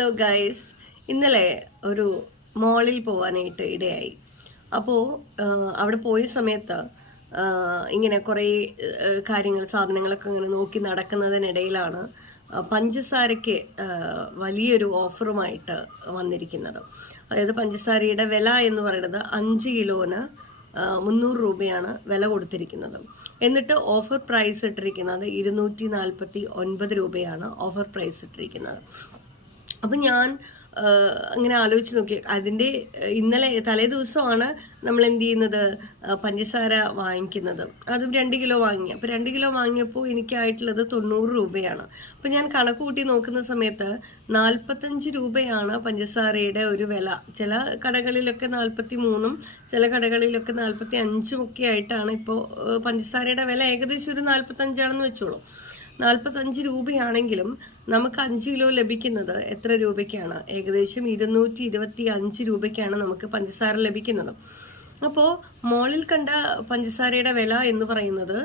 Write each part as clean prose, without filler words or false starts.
Hello guys, ഇന്നലെ ഒരു മോളിൽ പോകാനായിട്ട് ഇടയായി. അപ്പോൾ അവിടെ പോയ സമയത്ത് ഇങ്ങനെ കുറേ കാര്യങ്ങൾ സാധനങ്ങളൊക്കെ ഇങ്ങനെ നോക്കി നടക്കുന്നതിനിടയിലാണ് പഞ്ചസാരയ്ക്ക് വലിയൊരു ഓഫറുമായിട്ട് വന്നിരിക്കുന്നത്. അതായത് പഞ്ചസാരയുടെ വില എന്ന് പറയുന്നത് 5 കിലോന് 300 രൂപയാണ് വില കൊടുത്തിരിക്കുന്നത്. എന്നിട്ട് ഓഫർ പ്രൈസ് ഇട്ടിരിക്കുന്നത് 249 രൂപയാണ് ഓഫർ പ്രൈസ് ഇട്ടിരിക്കുന്നത്. അപ്പം ഞാൻ അങ്ങനെ ആലോചിച്ച് നോക്കി. അതിൻ്റെ ഇന്നലെ തലേ ദിവസമാണ് നമ്മൾ എന്ത് ചെയ്യുന്നത്, പഞ്ചസാര വാങ്ങിക്കുന്നത്. അതും 2 കിലോ വാങ്ങി. അപ്പോൾ 2 കിലോ വാങ്ങിയപ്പോൾ എനിക്കായിട്ടുള്ളത് 90 രൂപയാണ്. അപ്പം ഞാൻ കണക്ക് കൂട്ടി നോക്കുന്ന സമയത്ത് 45 രൂപയാണ് പഞ്ചസാരയുടെ ഒരു വില. ചില കടകളിലൊക്കെ 43, ചില കടകളിലൊക്കെ 45 ഒക്കെ ആയിട്ടാണ് ഇപ്പോൾ പഞ്ചസാരയുടെ വില. ഏകദേശം ഒരു 45 വെച്ചോളൂ. 45 രൂപയാണെങ്കിലും നമുക്ക് 5 കിലോ ലഭിക്കുന്നത് എത്ര രൂപയ്ക്കാണ്? ഏകദേശം 225 രൂപയ്ക്കാണ് നമുക്ക് പഞ്ചസാര ലഭിക്കുന്നത്. അപ്പോൾ മോളിൽ കണ്ട പഞ്ചസാരയുടെ വില എന്ന് പറയുന്നത്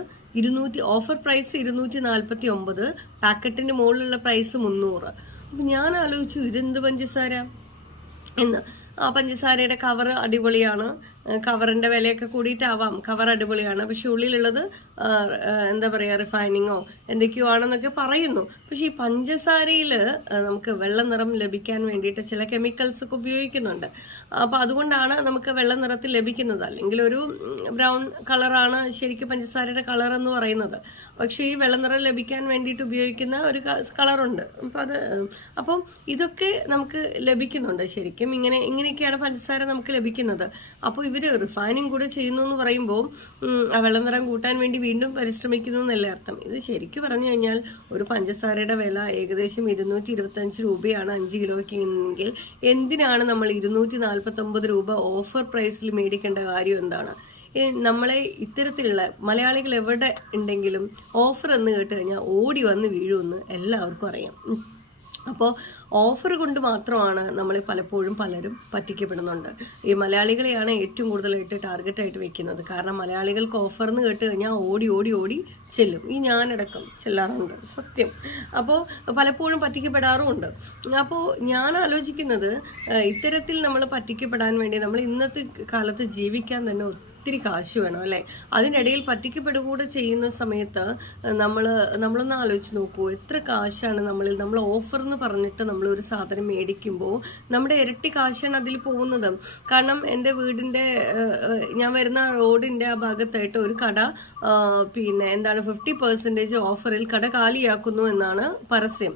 ഓഫർ പ്രൈസ് 249, പാക്കറ്റിന്റെ മുകളിലുള്ള പ്രൈസ് 300. അപ്പൊ ഞാൻ ആലോചിച്ചു, ഇതെന്ത് പഞ്ചസാര എന്ന്. ആ പഞ്ചസാരയുടെ കവർ അടിപൊളിയാണ്, കവറിന്റെ വിലയൊക്കെ കൂടിയിട്ടാവാം, കവർ അടിപൊളിയാണ്. പക്ഷെ ഉള്ളിലുള്ളത് എന്താ പറയുക, റിഫൈനിങ്ങോ എന്തൊക്കെയോ ആണെന്നൊക്കെ പറയുന്നു. പക്ഷെ ഈ പഞ്ചസാരയിൽ നമുക്ക് വെള്ള നിറം ലഭിക്കാൻ വേണ്ടിയിട്ട് ചില കെമിക്കൽസ് ഒക്കെ ഉപയോഗിക്കുന്നുണ്ട്. അപ്പൊ അതുകൊണ്ടാണ് നമുക്ക് വെള്ള നിറത്തിൽ ലഭിക്കുന്നത്. അല്ലെങ്കിൽ ഒരു ബ്രൗൺ കളറാണ് ശരിക്കും പഞ്ചസാരയുടെ കളർ എന്ന് പറയുന്നത്. പക്ഷെ ഈ വെള്ള നിറം ലഭിക്കാൻ വേണ്ടിയിട്ട് ഉപയോഗിക്കുന്ന ഒരു കളറുണ്ട്. അപ്പം ഇതൊക്കെ നമുക്ക് ലഭിക്കുന്നുണ്ട്. ശരിക്കും ഇങ്ങനെയൊക്കെയാണ് പഞ്ചസാര നമുക്ക് ലഭിക്കുന്നത്. അപ്പോൾ ഇവര് റിഫൈനിങ് കൂടെ ചെയ്യുന്നു എന്ന് പറയുമ്പോൾ ആ വെള്ളം നിറം കൂട്ടാൻ വേണ്ടി വീണ്ടും പരിശ്രമിക്കുന്നു എന്നല്ലേ അർത്ഥം. ഇത് ശരിക്കും പറഞ്ഞു കഴിഞ്ഞാൽ ഒരു പഞ്ചസാരയുടെ വില ഏകദേശം 225 രൂപയാണ് 5 കിലോയ്ക്ക് എങ്കിൽ എന്തിനാണ് നമ്മൾ 249 രൂപ ഓഫർ പ്രൈസിൽ മേടിക്കേണ്ട കാര്യം എന്താണ്? നമ്മളെ ഇത്തരത്തിലുള്ള മലയാളികൾ എവിടെ ഉണ്ടെങ്കിലും ഓഫർ എന്ന് കേട്ട് കഴിഞ്ഞാൽ ഓടി വന്ന് വീഴുമെന്ന് എല്ലാവർക്കും അറിയാം. അപ്പോൾ ഓഫർ കൊണ്ട് മാത്രമാണ് നമ്മൾ പലപ്പോഴും പലരും പറ്റിക്കപ്പെടുന്നുണ്ട്. ഈ മലയാളികളെയാണ് ഏറ്റവും കൂടുതലായിട്ട് ടാർഗറ്റായിട്ട് വെക്കുന്നത്. കാരണം മലയാളികൾക്ക് ഓഫർ എന്ന് കേട്ട് കഴിഞ്ഞാൽ ഓടി ഓടി ഓടി ചെല്ലും. ഈ ഞാനടക്കം ചെല്ലാറുണ്ട്, സത്യം. അപ്പോൾ പലപ്പോഴും പറ്റിക്കപ്പെടാറുമുണ്ട്. അപ്പോൾ ഞാൻ ആലോചിക്കുന്നത്, ഇത്തരത്തിൽ നമ്മൾ പറ്റിക്കപ്പെടാൻ വേണ്ടി നമ്മൾ ഇന്നത്തെ കാലത്ത് ജീവിക്കാൻ തന്നെ ഒത്തിരി കാശ് വേണം അല്ലേ? അതിനിടയിൽ പറ്റിക്കപ്പെടുകൂടെ ചെയ്യുന്ന സമയത്ത് നമ്മളൊന്ന് ആലോചിച്ച് നോക്കൂ, എത്ര കാശാണ് നമ്മൾ ഓഫർ എന്ന് പറഞ്ഞിട്ട് നമ്മൾ ഒരു സാധനം മേടിക്കുമ്പോൾ നമ്മുടെ ഇരട്ടി കാശാണ് അതിൽ പോകുന്നത്. കാരണം എൻ്റെ വീടിൻ്റെ ഞാൻ വരുന്ന റോഡിൻ്റെ ആ ഭാഗത്തായിട്ട് ഒരു കട 50% ഓഫറിൽ കട കാലിയാക്കുന്നു എന്നാണ് പരസ്യം.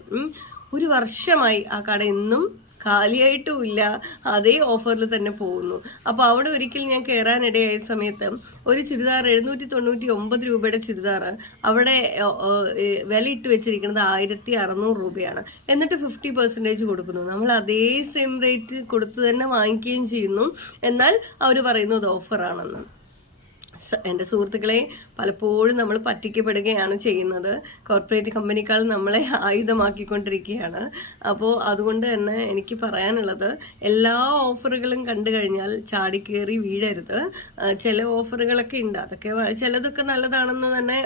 ഒരു വർഷമായി ആ കട ഇന്നും കാലിയായിട്ടും ഇല്ല, അതേ ഓഫറിൽ തന്നെ പോകുന്നു. അപ്പോൾ അവിടെ ഒരിക്കൽ ഞാൻ കയറാനിടയായ സമയത്ത് ഒരു ചുരിദാർ 799 രൂപയുടെ ചുരിദാർ അവിടെ വില ഇട്ട് വെച്ചിരിക്കുന്നത് 1600 രൂപയാണ്. എന്നിട്ട് 50% കൊടുക്കുന്നു. നമ്മൾ അതേ സെയിം റേറ്റ് കൊടുത്ത് തന്നെ വാങ്ങിക്കുകയും ചെയ്യുന്നു. എന്നാൽ അവർ പറയുന്നത് ഓഫറാണെന്ന്. എൻ്റെ സുഹൃത്തുക്കളെ, പലപ്പോഴും നമ്മൾ പറ്റിക്കപ്പെടുകയാണ് ചെയ്യുന്നത്. കോർപ്പറേറ്റ് കമ്പനികൾ നമ്മളെ ആയുധമാക്കിക്കൊണ്ടിരിക്കുകയാണ്. അപ്പോൾ അതുകൊണ്ട് തന്നെ എനിക്ക് പറയാനുള്ളത്, എല്ലാ ഓഫറുകളും കണ്ടു കഴിഞ്ഞാൽ ചാടിക്കേറി വീഴരുത്. ചില ഓഫറുകളൊക്കെ ഉണ്ട്, അതൊക്കെ ചിലതൊക്കെ നല്ലതാണെന്ന് തന്നെ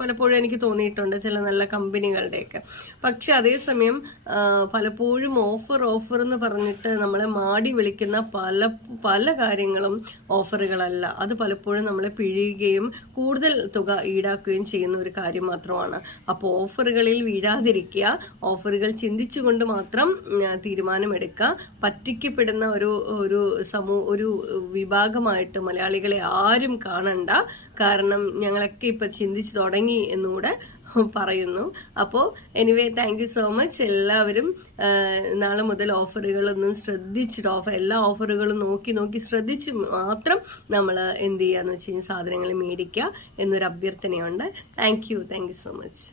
പലപ്പോഴും എനിക്ക് തോന്നിയിട്ടുണ്ട്, ചില നല്ല കമ്പനികളുടെയൊക്കെ. പക്ഷെ അതേസമയം പലപ്പോഴും ഓഫർ എന്ന് പറഞ്ഞിട്ട് നമ്മളെ മാടി വിളിക്കുന്ന പല കാര്യങ്ങളും ഓഫറുകളല്ല. അത് പലപ്പോഴും നമ്മളെ പിഴിയുകയും കൂടുതൽ തുക ഈടാക്കുകയും ചെയ്യുന്ന ഒരു കാര്യം മാത്രമാണ്. അപ്പോൾ ഓഫറുകളിൽ വീഴാതിരിക്കുക, ഓഫറുകൾ ചിന്തിച്ചുകൊണ്ട് മാത്രം തീരുമാനമെടുക്കുക. പറ്റിക്കപ്പെടുന്ന ഒരു വിഭാഗമായിട്ട് മലയാളികളെ ആരും കാണണ്ട. കാരണം ഞങ്ങളൊക്കെ ഇപ്പൊ ചിന്തിച്ചു തുടങ്ങി എന്നുകൂടെ പറയുന്നു. അപ്പോൾ anyway, thank you so much. എല്ലാവരും നാളെ മുതൽ ഓഫറുകളൊന്നും ശ്രദ്ധിച്ചിട്ട് എല്ലാ ഓഫറുകളും നോക്കി ശ്രദ്ധിച്ച് മാത്രം നമ്മൾ എന്ത് ചെയ്യാന്ന് വെച്ച് കഴിഞ്ഞാൽ സാധനങ്ങൾ മേടിക്കുക എന്നൊരു അഭ്യർത്ഥനയുണ്ട്. Thank you so much.